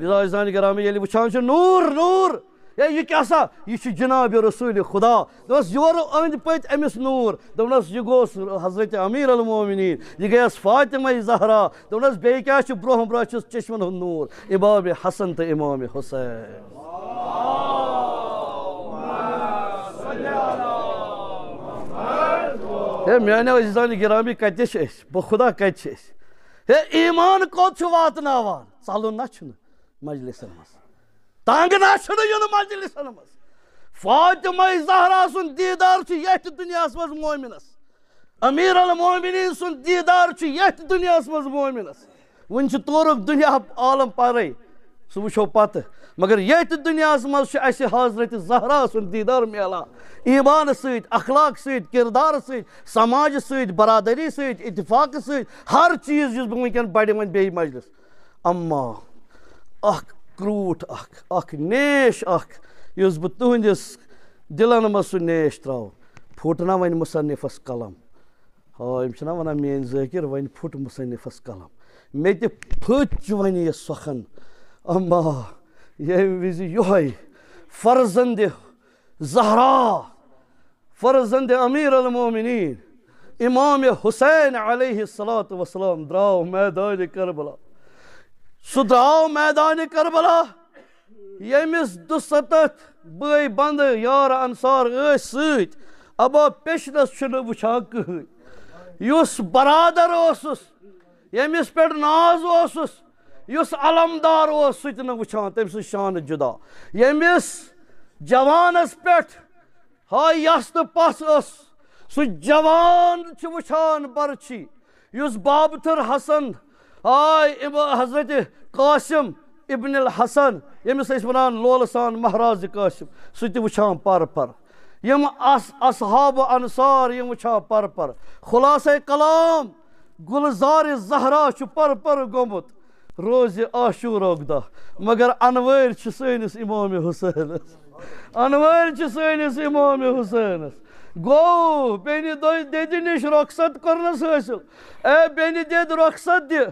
Birazdan gram yeli bıçağın nur. ये क्या सा ये जनाब रसूल खुदा दोस योर अंद पत अमिस नूर दोनस ये गोस हजरत अमीर अल मोमिनीन ये गयस फातिमा ज़हरा दोनस बे क्या ब्रोह ब्रोह चश्मन हुंद नूर इमाम हसन तो इमाम हुसैन हे मेने अज़ीज़ान गिरामी कतश बखुदा कतश हे ईमान कोत वातनावान चलन ना मजलिसन मज तंग ना मजलिसन मज फातिमा ज़हरा सुन दीदार ये दुनिया मज मोमिनस अमीर अल मोमिनीन सुन दीदार ये दुनिया मज मोमिनस वन तोरुक दुनिया आलम पारे सह वो पत मगर ये दुनिया मज हजरत ज़हरा सुन दीदार मिला ईमान सत अखलाक सत किरदार सत समाज सत बरादरी सत इतफाक सत हर चीज वनकन बड़े वन बे मजलिस अम्मा क्रूट नेश बह तुहंदिस दिलन मज सह नेश त्रो फुटना वन मुसन्निफस कलम हाँ यम वन मेन ज़ाकिर वन फुट मुसन्निफस कलम मे फुच वन यह सखन अम्मा ये विज योहै फर्जंद ज़हरा फर्जंद अमीर अल मोमिनीन इमाम हुसैन अलैहिस्सलातु वस्सलाम द्राव मैदान करबला सह द्राव मैदान करबला यमिस 270 बई बंद यार अंसार सत अबा पेशनस वुछान कहीं युस बरादर यमिस पे नाज युस अलमदार सह वुछान तम शान जुदा यमिस जवानस पे हाय यस तो पस सह जवान वुछान बरछी युस बाबथर हसन हाय हजरत कासिम इब्न हसन यमिस वन लोल सान महाराज कासिम सह वुछान पर यम असहाब अंसार यम वुछान पर खुलासा कलाम गुलजार ज़हरा पर गोमुत रोज आशूरक दह मगर अनवर सैनिस इमाम हुसैनस अनवर सैनिस इमाम हुसैनस गो बेनि दे निश रुखसत करनस हासिल ए बेनि दे रुखसत दि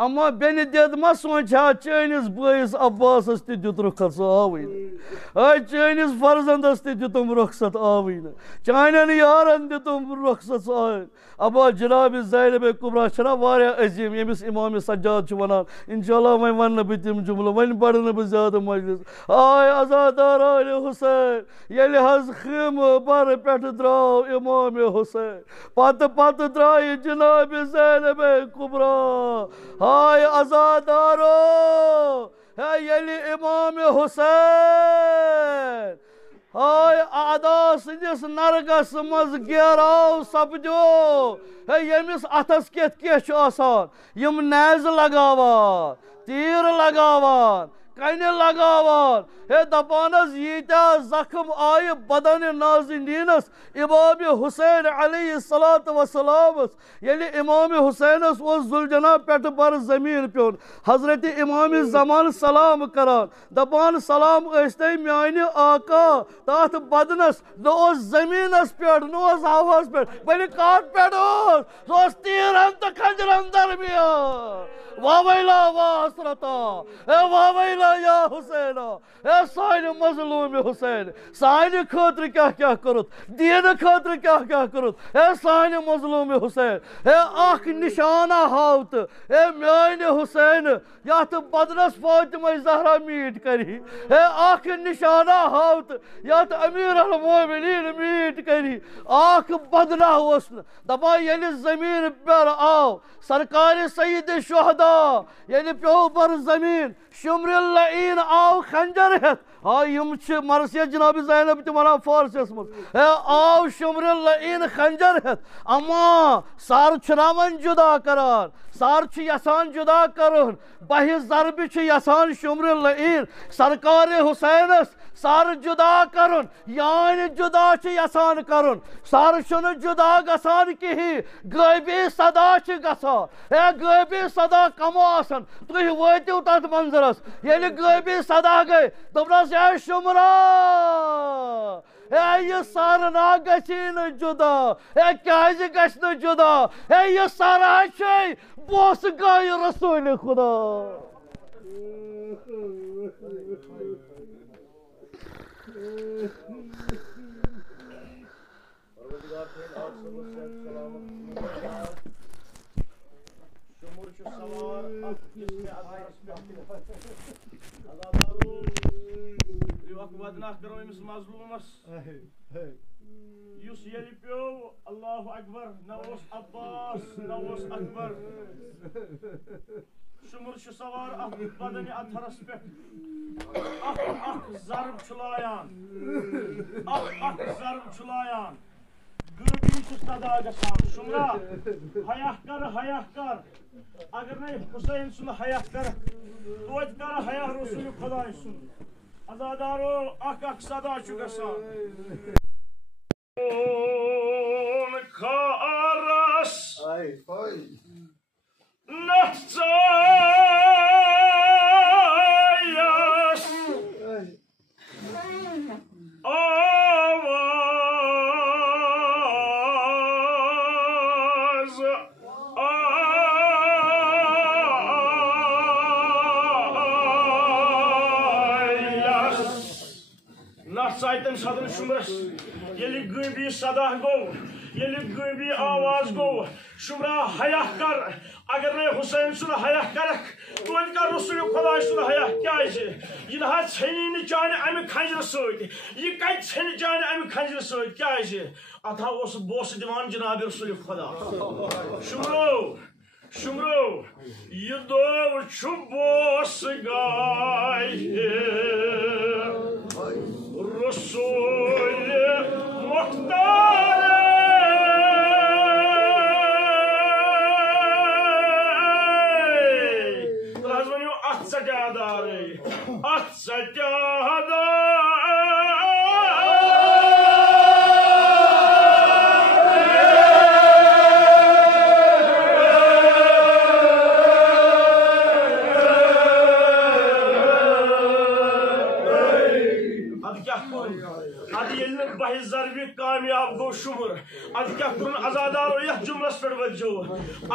अम्मा बेनि देद मा सोचा चैनिस बस अब्बास दुत रुखसत सह आवई चैनिस फर्जंदस दुतम रुखसत आवई चान यारन दुतम रुखसत सह अबा जनाब ज़ैनब कुबरा छना वारिया अजीम यमिस इमाम सज्जाद वनान इंशाअल्लाह वन वन बह तम जुमल वन पढ़ बह ज्यादा मजलिस आय अज़ादार हुसैन ये हज खम बर पे द्राव इमाम हुसैन पत द्राय जनाब ज़ैनब कुबरा हाय अज़ादारो है ये इमाम हुसैन हाय आदा सिंदिस नरगस मज गेराव सपदो है यमिस अथस केत आसान यम नैज लगावान तीर लगावान कन लगावान हे दपानस यीत्या जख्म आय बदन नाज़रीनस इमाम हुसैन अलैहिस्सलातु वस्सलामस यदि इमाम हुसैनस जुलजना पे बर जमीन प्योन हजरत इमाम ज़मान सलाम करान दपान सलाम मान आका तथ बदनस न जमीनस पे न हवास पे बल्कि कत पे तीरन तो खंजरन दरमियान वावैला वासरता ए वावैला या हुसैन ए साइन मजलूम हुसैन साइन खतर क्या क्या करुत दीन खतर क्या क्या करुत ए साइन मजलूम हुसैन ए अख निशाना हावत ए मान हुसैन यथ बदनस फातिमा ज़हरा मीट करी ए अख निशाना हावत यथ अमीर अल मोमिनीन मीट करी अख बदना दपा ये जमीन पर आओ सरकार सईद शुहदा ये प्यो पर जमीन शुमरिन आओ खंजर हेत हाँ यम मरसिया जनाब ज़ैनब वन फारसियस मज आओ शुमरिन खंजर हेत अम्मा सार वन जुदा करान सार यसान जुदा करन बह जरब यसान शुमरिन सरकार हुसैनस सार जुदा करन यान जुदा यसान करन सार जुदा गसान कहीं गैबी सदा गसान ए गैबी सदा कमो आसन तुह वतिव तथ मंजरस ये गैबी सदा गई दपनस ए शुमरा ये सार ना गसी जुदा ए क्या गश जुदा ए ये सारा बोस गाय रसूल खुदा पदनाह करो इस मजलूमस युस यलि प्यो अल्लाहु अकबर नवोस अब्बास नवोस अकबर शुमुर छु सवार अख बदन अथरस पे अख जरब छुलायान अख जरब छुलायान गूबी छु सदा गसान शुमरा हया कर अगर नहीं हुसैन सुन हया कर तोत कर हया रसूल खुदा सुन अजादारो अख सदा छु गसान on chorus not joyous Saiten sadın şumras yeli gıbi sadah go yeli gıbi avaz go şumra hayahkar agar ne Hüseyin sunu hayahkarak tuğankar Resulü Kuday sunu hayahkâyıcı yine ha senin canı emi kanjır söyledi yıkayt senin canı emi kanjır söyledi kâyıcı ata olsa boş divan Cenab-ı Resulü Kuday Şumro yudov çubos gay Resul Muhtar Razvanyu at sajada कामयाब गो शुमर अद क्या कुन आजादारो यह जुमलस पर वजो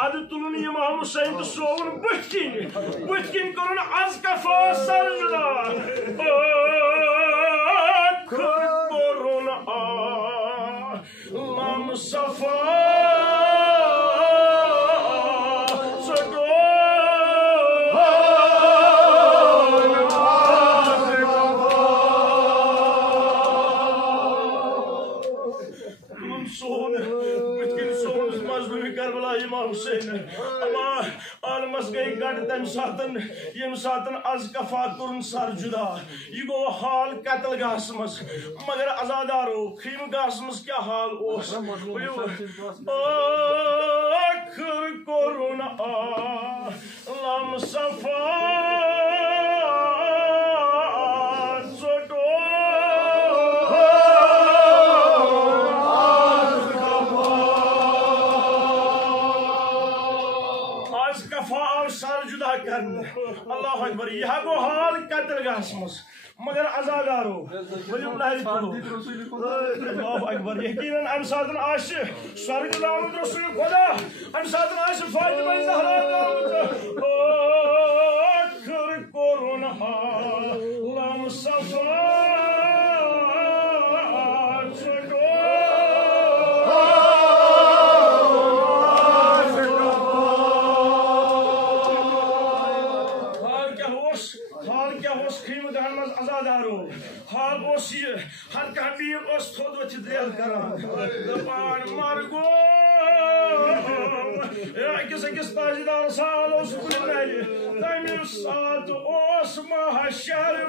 अद तुलुन इमाम हुसैन तो सोवन बुतकिन करुन आज का फसरदा करुन लम सफा यम सातन आज कफा कुरन सर जुदा यह गो हाल कतल गास मस मगर आजादारो खीम गास मस क्या हाल ओस आखिर कुरन लम सफा अल्लाह अकबर यह गो हाल कतल गासमस मगर अजादारो वलिम नारी अल्लाह अकबर यकीनन अम सातन आश स्वर्ग दामद रसूल खुदा अम सातन आश फातिमा ज़हरा दामद आखिर कुरन लम सफा हाल हर कबीर थोद वो दिल कर मार्गो अकिस अकिस ताजदार साल तम सात महशर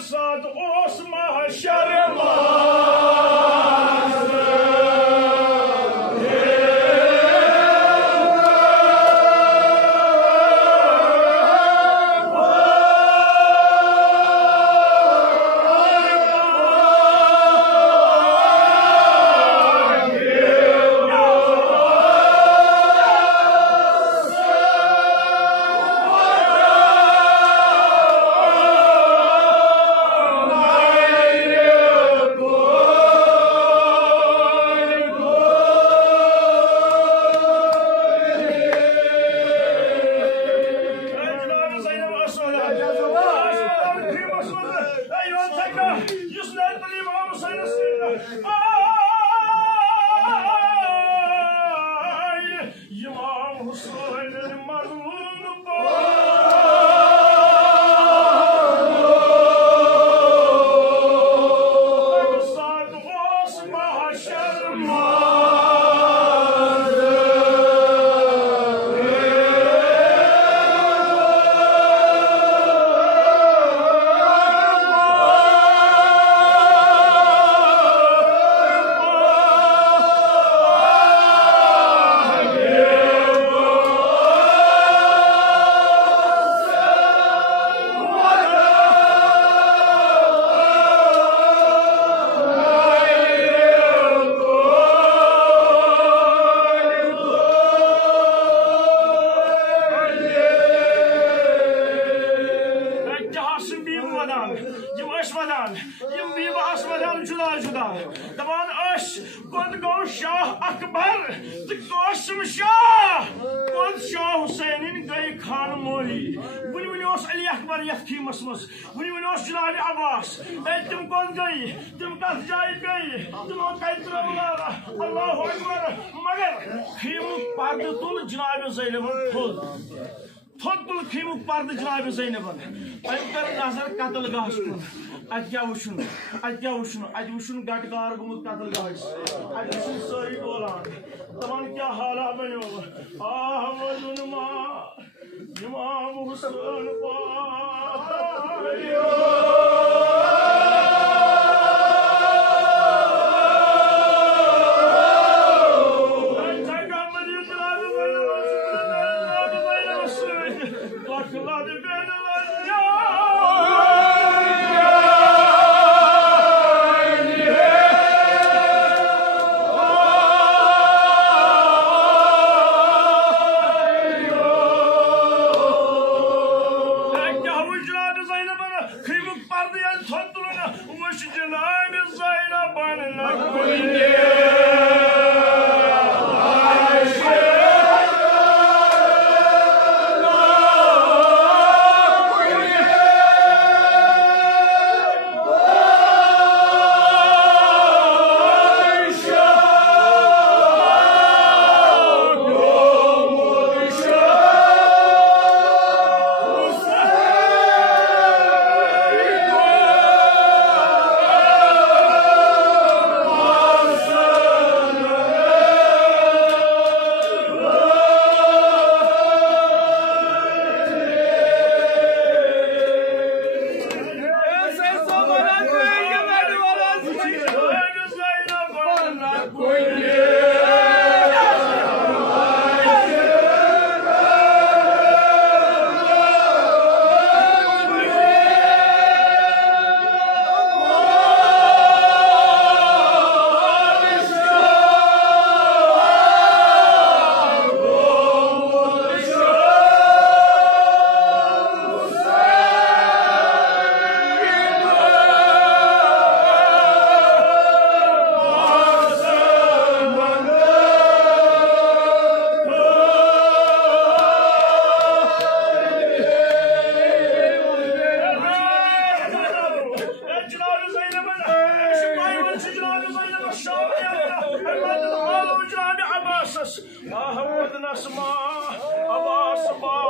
साथ ओस महशर गटकार गुमुत कतल गाइस अजन सारी बोलान तमन क्या हाला बनो आह वजुनमा इमाम हुसैन पायो Abbas